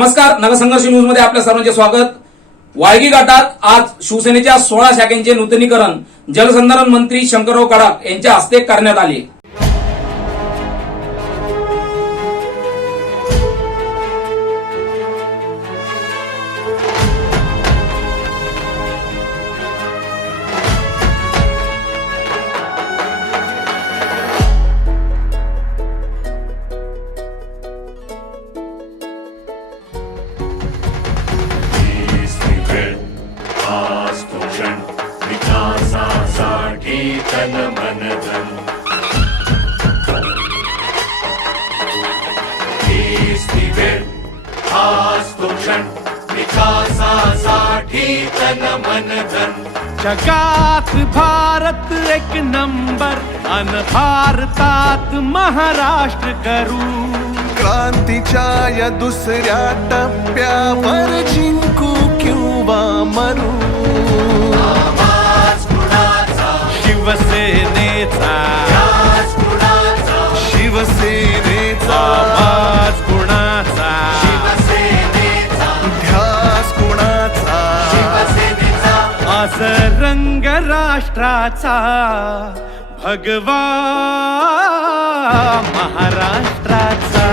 नमस्कार, नवसंघर्ष न्यूज मध्ये आपल्या सर्वांचे स्वागत। वाळगी घाटात आज शिवसेनेच्या 16 शाखेचे नूतनीकरण जलसंधारण मंत्री शंकरराव गडाख यांच्या हस्ते करण्यात आले। तन मन धन तीस दिवेर आज तो क्षण विकासासाठी तन मन धन जगात भारत एक नंबर अन भारतात महाराष्ट्र करू क्रांतीच्या या दुसऱ्या टप्प्यावर जिंकू किंवा मरू शिवसेनेचा शिवसेनेचा आवाज कुणाचा ध्यास कुणाचा आज रंग राष्ट्राचा भगवा महाराष्ट्राचा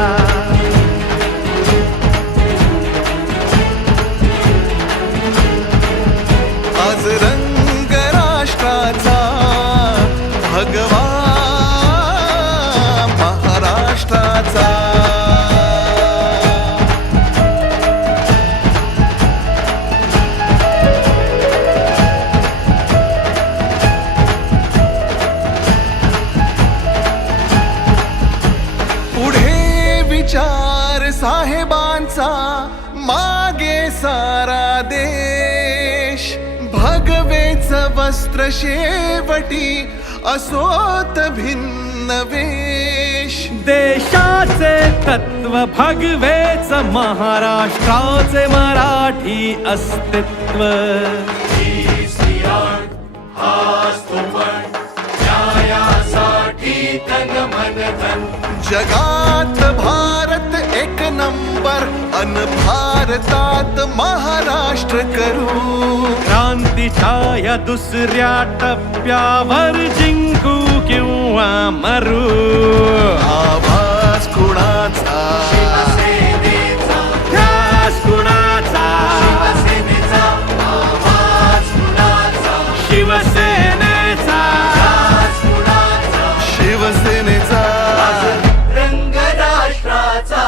आज रंग राष्ट्राचा भगवा महाराष्ट्राचा पुढे विचार साहेबांचा मागे सारा देश भगवेच वस्त्र शेवटी असोत भिन्न वेश देशाचे तत्व भगवेच महाराष्ट्राचे मराठी अस्तित्व आज तो पण न्यायासाठी तन मन धन जगात भारत एक नंबर अन भारतात महाराष्ट्र करू क्रांतीच्या या दुसऱ्या टप्प्यावर जिंकू किंवा मरू आवाज कुणाचा शिवसेनेचा ध्यास कुणाचा आवाज कुणाचा शिवसेनेचा आज कुणाचा शिवसेनेचा रंग राष्ट्राचा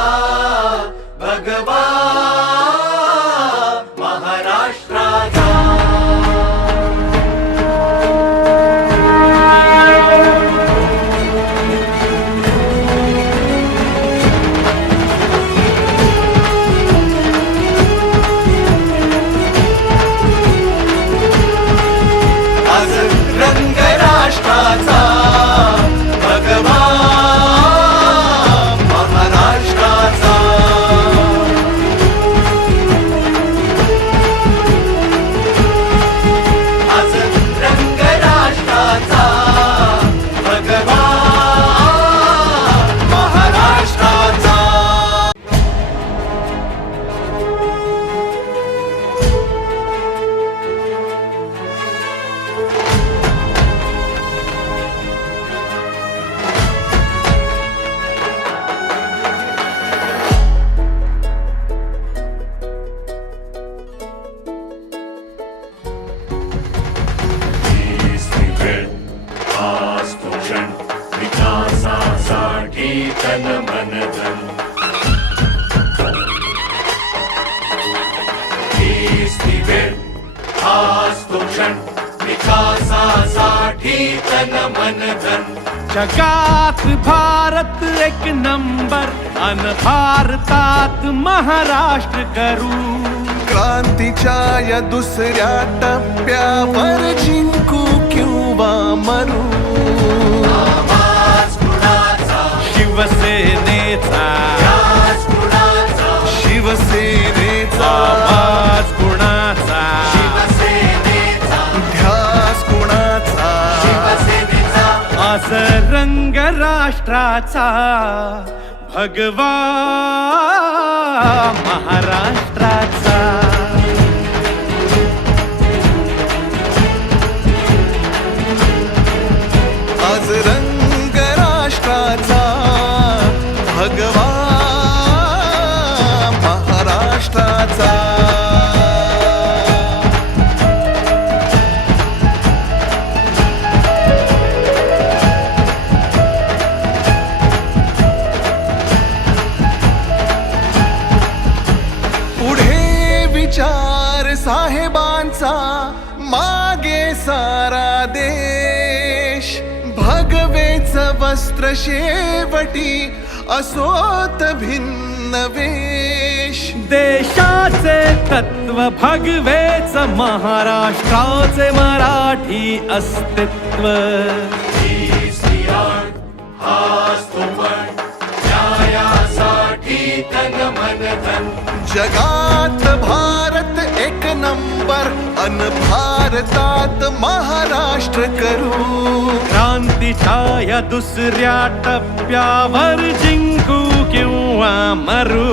भगवा महाराष्ट्राचा आज रंग राष्ट्राचा भगवा महाराष्ट्राचा आज रंग राष्ट्राचा भगवा महाराष्ट्राचा आज तो क्षण विकासासाठी तन मन धन तीस दिवेर आज तो क्षण विकासासाठी तन मन धन जगात भारत एक नंबर अन भारतात महाराष्ट्र करू क्रांतीच्या या दुसऱ्या टप्प्यावर जिंकू किंवा मरू आवाज कुणाचा शिवसेनेचा आज कुणाचा शिवसेनेचा आवाज कुणाचा ध्यास कुणाचा आज रंग राष्ट्राचा भगवा महाराष्ट्राचा. आज रंग राष्ट्राचा भगवा महाराष्ट्राचा. पुढे विचार साहेबांचा, मागे सारा देश. भगवेच वस्त्र शेवटी असोत भिन्न वेश. देशाचे तत्व भगवेच, महाराष्ट्राचे मराठी अस्तित्व. हाच तो पण न्यायासाठी तन मन धन. जगात भारत एक नंबर, अन भारतात महाराष्ट्र करू. क्रांतीच्या या दुसऱ्या टप्प्यावर जिंकू किंवा मरू.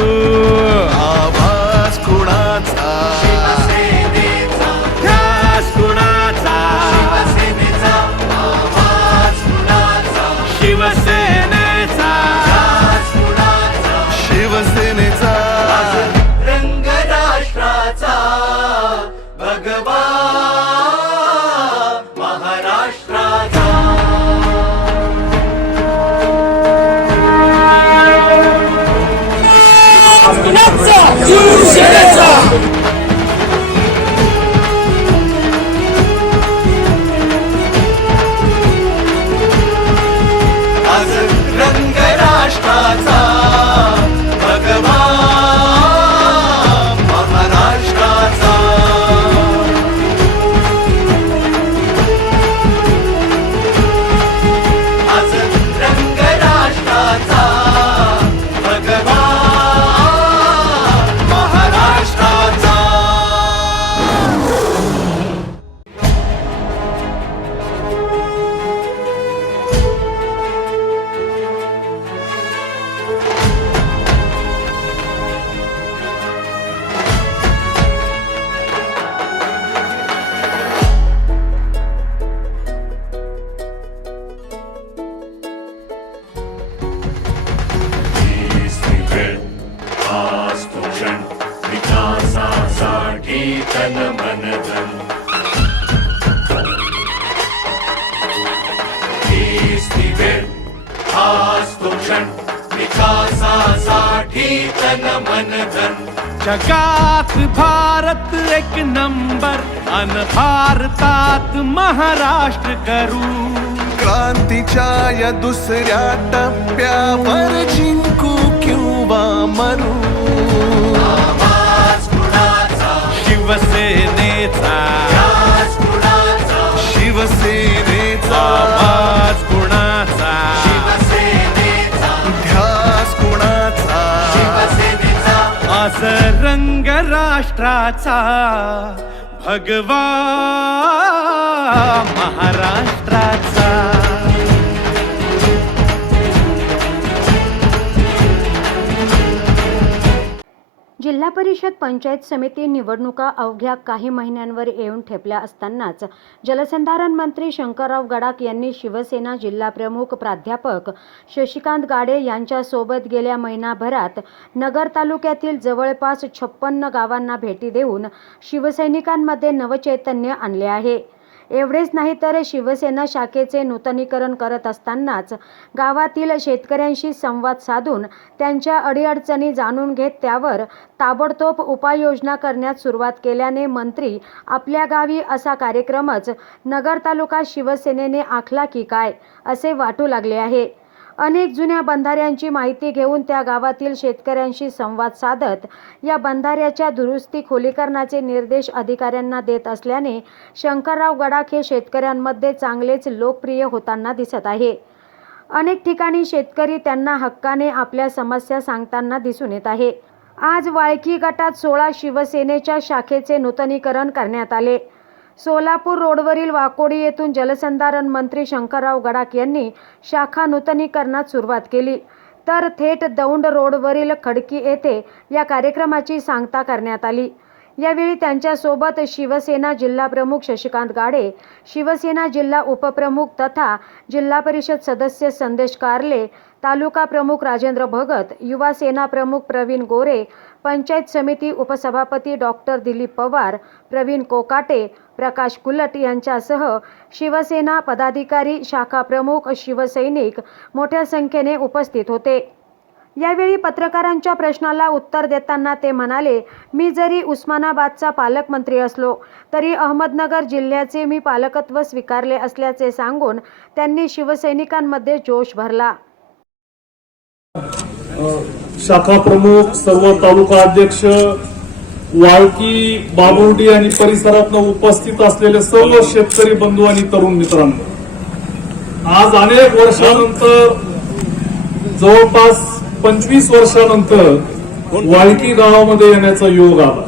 आवाज कुणाचा, शिवसेनेचा, ध्यास कुणाचा, शिवसेनेचा आवाज कुणाचा, शिवसेनेचा. हाच कुणाचा, शिवसेनेचा. रंग राष्ट्राचा भगवा महाराष्ट्राचा. शिवसेनेचा. आज रंग राष्ट्राचा भगवा महाराष्ट्राचा. आज रंग राष्ट्राचा भगवा महाराष्ट्राचा. हाच तो क्षण विकासासाठी तन मन धन. हीच ती वेळ, हाच तो क्षण विकासासाठी तन मन धन. जगात भारत एक नंबर, अन भारतात महाराष्ट्र करू. क्रांतीच्या या दुसऱ्या टप्प्यावर जिंकू किंवा मरू. आवाज कुणाचा, शिवसेनेचा, हाच कुणाचा, शिवसेनेचा. आवाज कुणाचा, शिवसेनेचा, ध्यास कुणाचा. शिवसेनेचा. आज रंग राष्ट्राचा भगवा महाराष्ट्राचा. जिल्हा परिषद पंचायत समिती निवडणुका अवघ्या काही महिन्यांवर येऊन ठेपल्या असतानाच जलसंधारण मंत्री शंकरराव गडाख यांनी शिवसेना जिल्हाप्रमुख प्राध्यापक शशिकांत गाडे यांच्यासोबत गेल्या महिनाभरात नगर तालुक्यातील जवळपास 56 गावांना भेटी देऊन शिवसैनिकांमध्ये नवचैतन्य आणले आहे. एवढेच नाही तर शिवसेना शाखेचे नूतनीकरण करत असतानाच गावातील शेतकऱ्यांशी संवाद साधून त्यांच्या अडीअडचणी जाणून घेत त्यावर ताबडतोब उपाययोजना करण्यास सुरुवात केल्याने मंत्री आपल्या गावी असा कार्यक्रमच नगर तालुका शिवसेनेने आखला की काय असे वाटू लागले आहे. अनेक जुन्या बंधाऱ्यांची माहिती घेऊन त्या गावातील शेतकऱ्यांशी संवाद साधत या बंधाऱ्याच्या दुरुस्ती खोलीकरणाचे निर्देश अधिकाऱ्यांना देत असल्याने शंकरराव गडाख हे शेतकऱ्यांमध्ये चांगलेच लोकप्रिय होताना दिसत आहे. अनेक ठिकाणी शेतकरी त्यांना हक्काने आपल्या समस्या सांगताना दिसून येत आहे. आज वाळकी गटात 16 शिवसेनेच्या शाखेचे नूतनीकरण करण्यात आले. सोलापूर रोडवरील वाकोडी येथून जलसंधारण मंत्री शंकरराव गडाख यांनी शाखा नूतनीकरणात सुरुवात केली. तर थेट दौंड रोडवरील खडकी येथे या कार्यक्रमाची सांगता करण्यात आली. यावेळी त्यांच्यासोबत शिवसेना जिल्हाप्रमुख शशिकांत गाडे, शिवसेना जिल्हा उपप्रमुख तथा जिल्हा परिषद सदस्य संदेश कारले, तालुका प्रमुख राजेंद्र भगत, युवा सेना प्रमुख प्रवीण गोरे, पंचायत समिती उपसभापती डॉक्टर दिलीप पवार, प्रवीण कोकाटे, प्रकाश कुलट यांच्यासह शिवसेना पदाधिकारी, शाखा प्रमुख, शिवसैनिक मोठ्या संख्येने उपस्थित होते. यावेळी पत्रकारांच्या प्रश्नाला उत्तर देताना ते म्हणाले, मी जरी उस्मानाबादचा पालकमंत्री असलो तरी अहमदनगर जिल्ह्याचे मी पालकत्व स्वीकारले असल्याचे सांगून त्यांनी शिवसैनिकांमध्ये जोश भरला. शाखा प्रमुख, सर्व तालुका अध्यक्ष, वाळकी, बाबुर्डी आणि परिसरातून उपस्थित असलेले सर्व शेतकरी बंधू आणि तरुण मित्रांनो, आज अनेक वर्षानंतर, जवळपास 25 वर्षानंतर वाळकी गावामध्ये येण्याचा योग आला.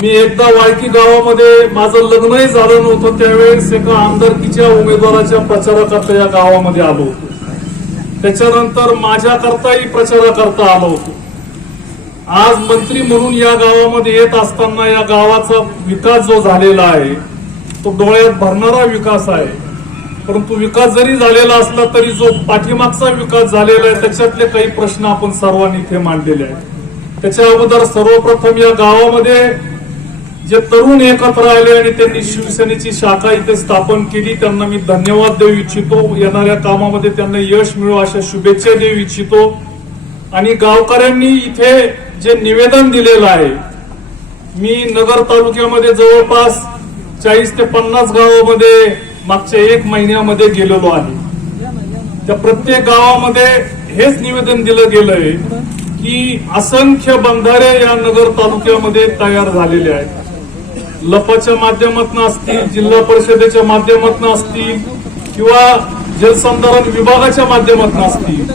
मी एकदा वाळकी गावामध्ये, माझं लग्नही झालं नव्हतं त्यावेळेस, एका आमदारकीच्या उमेदवाराच्या प्रचाराकरता या गावामध्ये आलो होतो. त्याच्यानंतर माझ्याकरताही प्रचाराकरता आलो होतो. आज मंत्री म्हणून या गावामध्ये येत असताना या गावाचा विकास जो झालेला आहे तो डोळ्यात भरणारा विकास आहे. परंतु विकास जरी झालेला असला तरी जो पाठीमागचा विकास झालेला आहे त्याच्यातले काही प्रश्न आपण सर्वांनी इथे मांडलेले आहेत. त्याच्या अगोदर सर्वप्रथम या गावामध्ये जे तरुण एकत्र आले आणि त्यांनी शिवसेनेची शाखा इथे स्थापन केली, त्यांना मी धन्यवाद देऊ इच्छितो. येणाऱ्या कामामध्ये त्यांना यश मिळो अशा शुभेच्छा देऊ इच्छितो. आणि गावकऱ्यांनी इथे जे निवेदन दिलेलं आहे, मी नगर तालुक्यामध्ये जवळपास 40 ते 50 गावामध्ये मागच्या 1 महिन्यामध्ये गेलेलो आहे. त्या प्रत्येक गावामध्ये हेच निवेदन दिलं गेलंय की असंख्य बंधारे या नगर तालुक्यामध्ये तयार झालेले आहेत. लपाच्या माध्यमातून असतील, जिल्हा परिषदेच्या माध्यमातून असतील किंवा जलसंधारण विभागाच्या माध्यमातून असतील.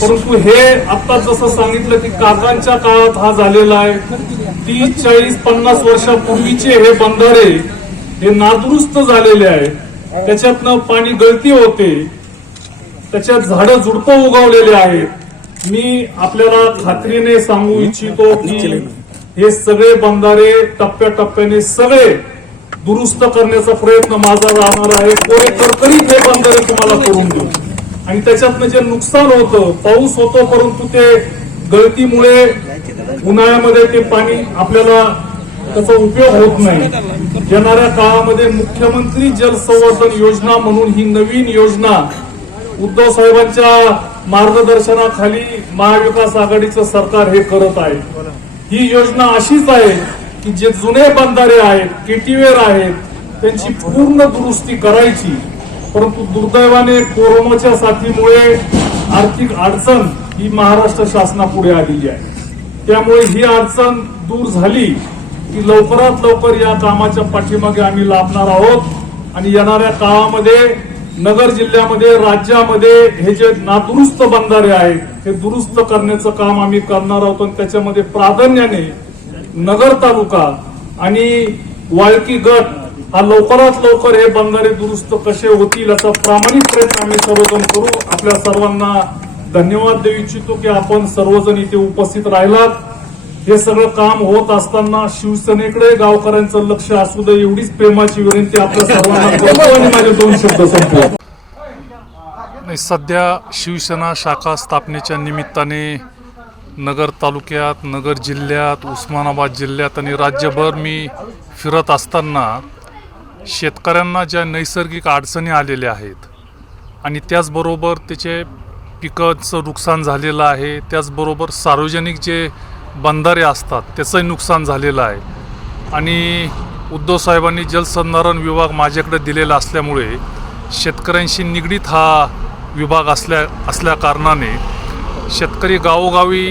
परंतु हे आता जसं सांगितलं की काकांच्या काळात हा झालेला आहे. 30, 40, 50 वर्षापूर्वीचे हे बंधारे हे नादुरुस्त झालेले आहेत. त्याच्यातनं पाणी गळती होते, त्याच्यात झाडं झुडपं उगवलेले आहेत. मी आपल्याला खात्रीने सांगू इच्छितो की हे सगळे बंधारे टप्प्याटप्प्याने सगळे दुरुस्त करण्याचा प्रयत्न माझा राहणार आहे. कोणी करकरीत हे बंधारे तुम्हाला करून देऊ. आणि त्याच्यातनं जे नुकसान होतं, पाऊस होतो परंतु ते गळतीमुळे उन्हाळ्यामध्ये ते पाणी आपल्याला त्याचा उपयोग होत नाही. येणाऱ्या काळामध्ये मुख्यमंत्री जलसंवर्धन योजना म्हणून ही नवीन योजना उद्धव साहेबांच्या मार्गदर्शनाखाली महाविकास आघाडीचं सरकार हे करत आहे. ही योजना अशीच आहे की जे जुने बंधारे आहेत, केटीवेर आहेत, त्यांची पूर्ण दुरुस्ती करायची. परंतु दुर्दैवाने कोरोनाच्या साथीमुळे आर्थिक अडचण ही महाराष्ट्र शासनापुढे आलेली आहे. त्यामुळे ही अडचण दूर झाली की लवकरात लवकर या कामाच्या पाठीमागे आम्ही लाभणार आहोत आणि येणाऱ्या काळामध्ये नगर जिल्ह्यामध्ये, राज्यामध्ये हे जे नादुरुस्त बंधारे आहेत हे दुरुस्त करण्याचं काम आम्ही करणार आहोत. आणि त्याच्यामध्ये प्राधान्याने नगर तालुका आणि वाळकी गट हा लवकरात लवकर हे बंधारे दुरुस्त कसे होतील याचा प्रामाणिक प्रयत्न आम्ही सर्वजण करू. आपल्या सर्वांना धन्यवाद देऊ इच्छितो की आपण सर्वजण इथे उपस्थित राहिलात. हे सगळं काम होत असताना शिवसेनेकडे गावकऱ्यांचं लक्ष असू दे एवढीच प्रेमाची विनंती आपल्या सर्वांना करतो आणि माझे 2 शब्द संपवतो. नाही, सध्या शिवसेना शाखा स्थापनेच्या निमित्ताने नगर तालुक्यात, नगर जिल्ह्यात, उस्मानाबाद जिल्ह्यात आणि राज्यभर मी फिरत असताना शेतकऱ्यांना ज्या नैसर्गिक अडचणी आलेल्या आहेत आणि त्याचबरोबर त्याचे पिकांचं नुकसान झालेलं आहे, त्याचबरोबर सार्वजनिक जे बंधारे असतात त्याचंही नुकसान झालेलं आहे. आणि उद्धव साहेबांनी जलसंधारण विभाग माझ्याकडे दिलेला असल्यामुळे शेतकऱ्यांशी निगडीत हा विभाग असल्या कारणाने शेतकरी गावोगावी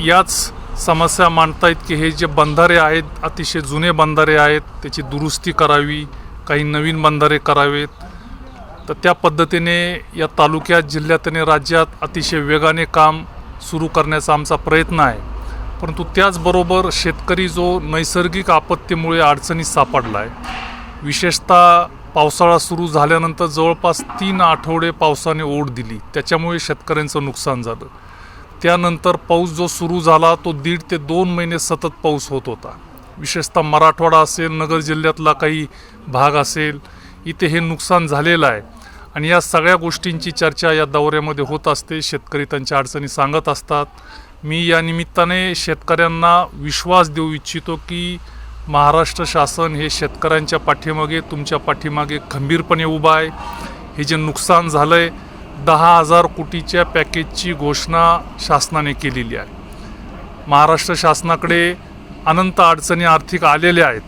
याच समस्या मांडतायत की हे जे बंधारे आहेत, अतिशय जुने बंधारे आहेत, त्याची दुरुस्ती करावी, काही नवीन बंधारे करावेत. तर त्या पद्धतीने या तालुक्यात, जिल्ह्यात आणि राज्यात अतिशय वेगाने काम सुरू करण्याचा आमचा प्रयत्न आहे. परंतु त्याचबरोबर शेतकरी जो नैसर्गिक आपत्तीमुळे अडचणीत सापडला आहे, विशेषतः पावसाळा सुरू झाल्यानंतर जवळपास 3 आठवडे पावसाने ओढ दिली, त्याच्यामुळे शेतकऱ्यांचं नुकसान झालं. त्यानंतर पाऊस जो सुरू झाला तो 1.5 ते 2 महिने सतत पाऊस होत होता. विशेषतः मराठवाडा असेल, नगर जिल्ह्यातला काही भाग असेल, इथे हे नुकसान झालेलं आहे. आणि या सगळ्या गोष्टींची चर्चा या दौऱ्यामध्ये होत असते. शेतकरी त्यांच्या अडचणी सांगत असतात. मी या निमित्ताने शेतकऱ्यांना विश्वास देऊ इच्छितो की महाराष्ट्र शासन हे शेतकऱ्यांच्या पाठीमागे, तुमच्या पाठीमागे खंबीरपणे उभं आहे. हे जे नुकसान झालं आहे, 10,000 कोटीच्या पॅकेजची घोषणा शासनाने केलेली आहे. महाराष्ट्र शासनाकडे अनंत अडचणी आर्थिक आलेल्या आहेत.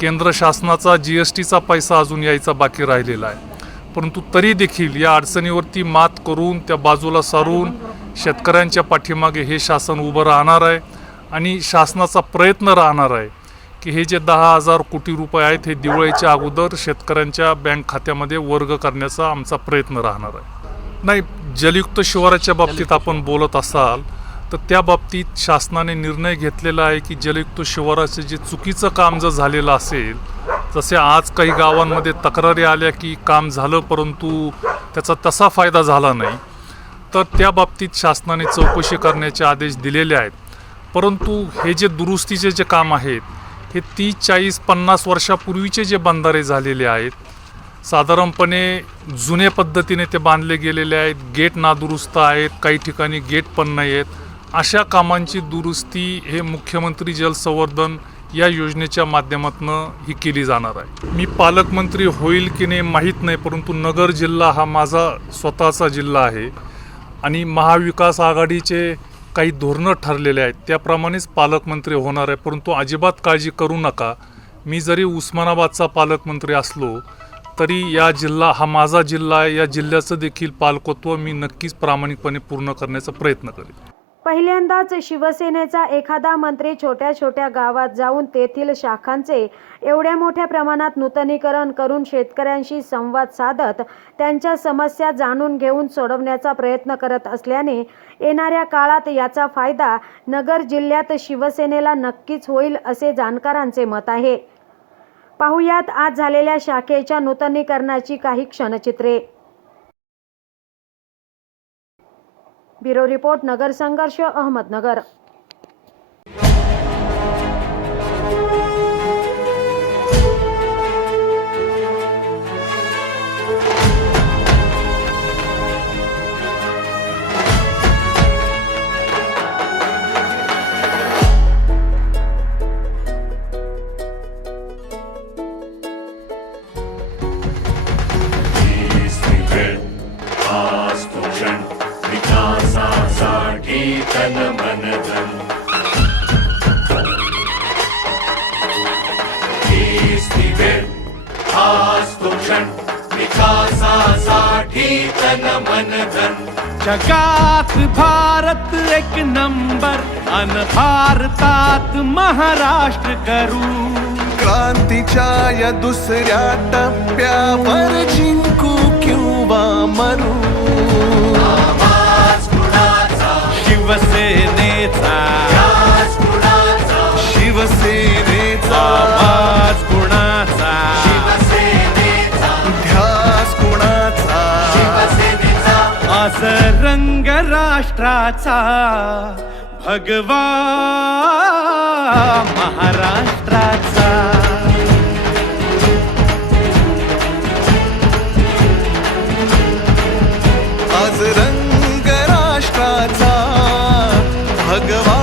केंद्र शासनाचा GSTचा पैसा अजून यायचा बाकी राहिलेला आहे. परंतु तरी देखील या अडचणीवरती मात करून, त्या बाजूला सारून शेतकऱ्यांच्या पाठीमागे हे शासन उभं राहणार आहे. आणि शासनाचा प्रयत्न राहणार आहे की हे जे 10,000 कोटी रुपये आहेत हे दिवाळीच्या अगोदर शेतकऱ्यांच्या बँक खात्यामध्ये वर्ग करण्याचा आमचा प्रयत्न राहणार आहे. नाही, जलयुक्त शिवाराच्या बाबतीत आपण बोलत असाल तर त्या बाबतीत शासनाने निर्णय घेतलेला आहे की जलयुक्त शिवाराचं जे चुकीचं काम जर झालेलं असेल, जसे आज काही गावांमध्ये तक्रारी आल्या की काम झालं परंतु त्याचा तसा फायदा झाला नाही, तर त्या बाबतीत शासनाने चौकशी करण्याचे आदेश दिलेले आहेत. परंतु हे जे दुरुस्तीचे जे काम आहेत हे 30, 40, 50 वर्षापूर्वीचे जे बंधारे झालेले आहेत, साधारणपणे जुन्या पद्धतीने ते बांधले गेलेले आहेत. गेट नादुरुस्त आहेत, काही ठिकाणी गेट पण नाही आहेत. अशा कामांची दुरुस्ती हे मुख्यमंत्री जलसंवर्धन या योजनेच्या माध्यमातून ही केली जाणार आहे. मी पालकमंत्री होईल की नाही माहीत नाही, परंतु नगर जिल्हा हा माझा स्वतःचा जिल्हा आहे आणि महाविकास आघाडीचे काही धोरणं ठरलेले आहेत त्याप्रमाणेच पालकमंत्री होणार आहे. परंतु अजिबात काळजी करू नका, मी जरी उस्मानाबादचा पालकमंत्री असलो तरी या जिल्हा हा माझा जिल्हा आहे. या जिल्ह्याचं देखील पालकत्व मी नक्कीच प्रामाणिकपणे पूर्ण करण्याचा प्रयत्न करेन. पहिल्यांदाच शिवसेनेचा एखादा मंत्री छोट्या छोट्या गावात जाऊन तेथील शाखांचे एवढ्या मोठ्या प्रमाणात नूतनीकरण करून शेतकऱ्यांशी संवाद साधत त्यांच्या समस्या जाणून घेऊन सोडवण्याचा प्रयत्न करत असल्याने येणाऱ्या काळात याचा फायदा नगर जिल्ह्यात शिवसेनेला नक्कीच होईल असे जाणकारांचे मत आहे. पाहुयात आज झालेल्या शाखेच्या नूतनीकरणाची काही क्षणचित्रे. ब्युरो रिपोर्ट, नगर संघर्ष, अहमदनगर. तन मन धन हीच ती वेळ, हाच तो क्षण, विकासासाठी तन मन धन. जगात भारत एक नंबर अन भारतात महाराष्ट्र करू. क्रांतीच्या या दुसऱ्या टप्प्यावर जिंकू किंवा मरू. शिवसेनेचा शिवसेनेचा आवाज कुणाचा, ध्यास कुणाचा. आज रंग राष्ट्राचा, भगवा महाराष्ट्राचा. आज रंग राष्ट्राचा, भगवा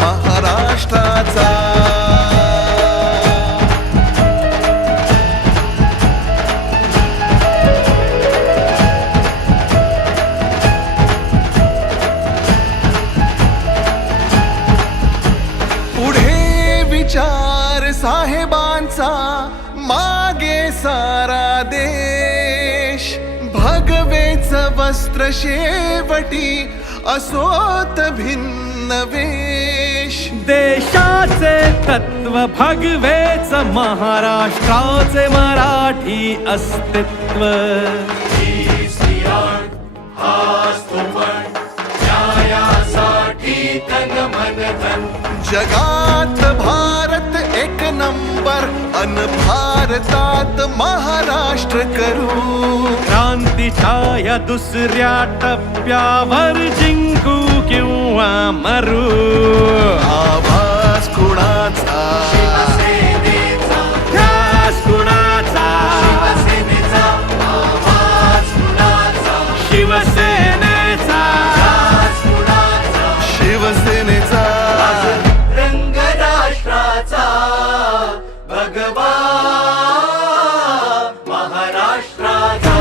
महाराष्ट्राचा. पुढे विचार साहेबांचा, मागे सारा देश. भगवेच वस्त्र शेवटी असोत भिन्न वेश. देशाचे तत्व भगवेच, महाराष्ट्राचे मराठी अस्तित्व. हीच ती आड, हाच तो पण, न्यायासाठी तन मन धन. जगात भारत एक नंबर अन भारतात महाराष्ट्र करू. क्रांतीच्या या दुसऱ्या टप्प्यावर जिंकू किंवा मरू. आवाज कुणाचा ध्यास कुणाचा शिवसेनेचा शिवसेनेचा रंग राष्ट्राचा भगवा महाराष्ट्राचा.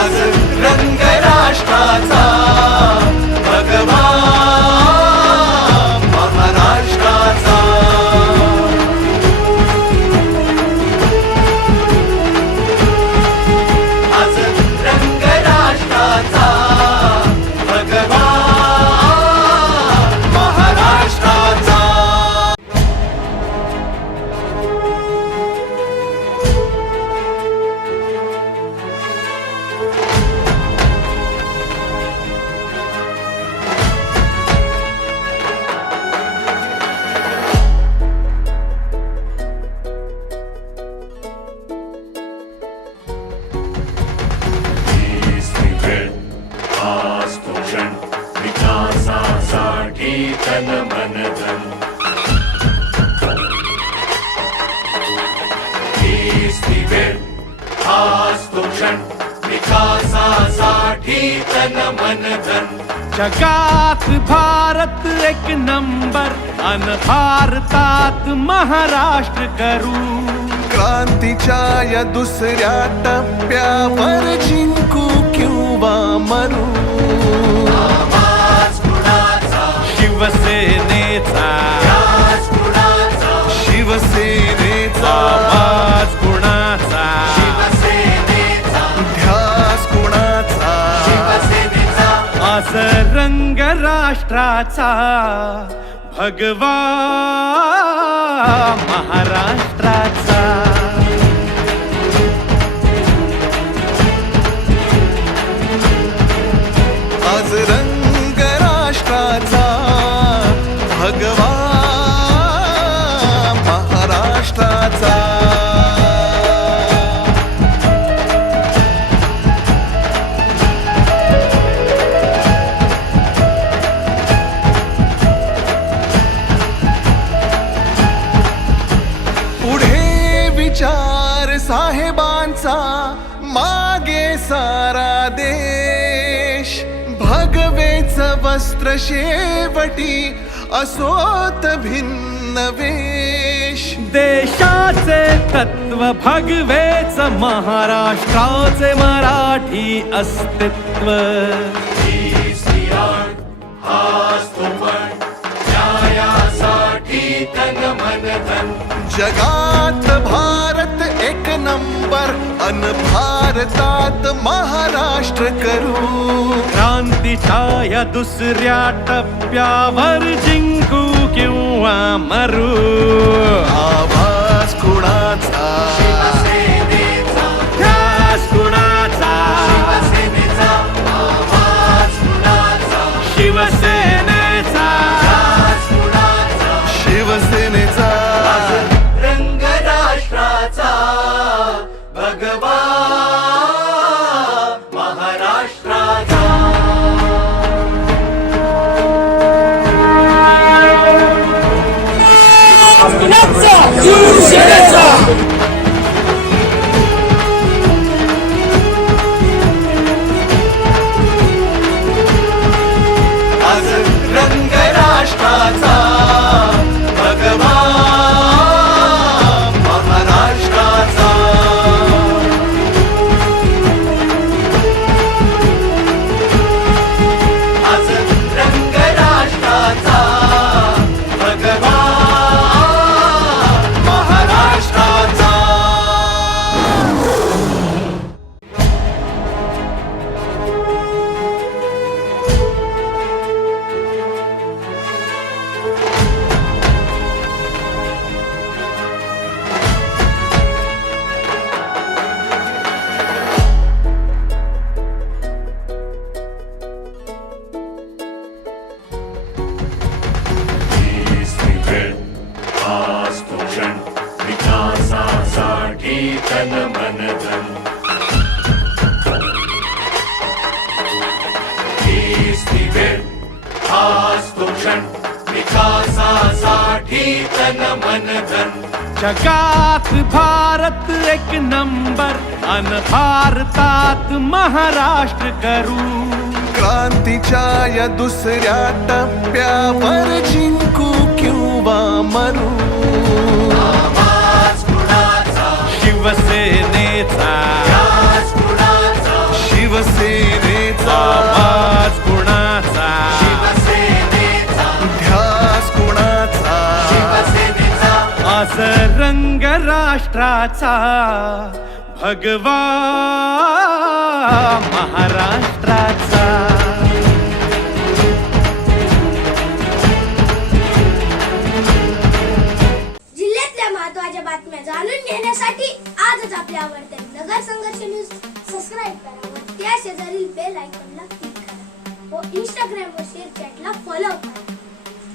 आज रंग राष्ट्राचा भगवा महाराष्ट्राचा. आज रंग राष्ट्राचा भगवा महाराष्ट्राचा. हीच वेळ आज तो क्षण विकासासाठी तन मन धन. हीच वेळ आज तो क्षण विकासासाठी तन मन धन. जगात भारत एक नंबर अन भारतात महाराष्ट्र करू. क्रांतीच्या या दुसऱ्या टप्प्यावर जिंकू किंवा मरू. आवाज कुणाचा शिवसेनेचा आवाज कुणाचा शिवसेनेचा आवाज कुणाचा शिवसेनेचा ध्यास कुणाचा शिवसेनेचा. आज रंग राष्ट्राचा भगवा महाराष्ट्राचा. आज रंग राष्ट्राचा भगवा महाराष्ट्राचा. पुढे विचार साहेबांचा मागे सारा देश. भगवेच वस्त्र शेवटी असोत भिन्न वेश. देशाचे तत्व भगवेच महाराष्ट्राचे मराठी अस्तित्व. हीच ती आड, हाच तो पण, न्यायासाठी तन मन धन. जगात भारत एक नंबर अन भारतात महाराष्ट्र करू. क्रांतीच्या या दुसऱ्या टप्प्यावर जिंकू किंवा मरू. आवाज कुणाचा शिवसेनेचा ध्यास कुणाचा शिवसेनेचा आवाज कुणाचा शिवसेनेचा आवाज कुणाचा. शिवसेनेचा रंग राष्ट्राचा भगवा महाराष्ट्राचा. आज रंग राष्ट्राचा भगवा महाराष्ट्राचा. आज रंग राष्ट्राचा भगवा महाराष्ट्राचा. हीच ती वेळ हाच तो क्षण विकासासाठी तन मन धन जगात भारत एक नंबर अन भारतात महाराष्ट्र करू क्रांतीच्या या दुसऱ्या टप्प्यावर जिंकू किंवा मरू आवाज कुणाचा शिवसेनेचा याच कुणाचा शिवसेनेचा आवाज कुणाचा शिवसेनेचा ध्यास कुणाचा शिवसेनेचा आज रंग राष्ट्राचा भगवा महाराष्ट्राचा जिल्ह्यातल्या महत्त्वाच्या बातम्या जाणून घेण्यासाठी आजच आपल्या आवडत्या नगर संघर्ष न्यूज सबस्क्राईब करा व त्या शेजारील बेल आयकॉनला क्लिक करा व इंस्टाग्राम व शेअर चॅटला फॉलो करा.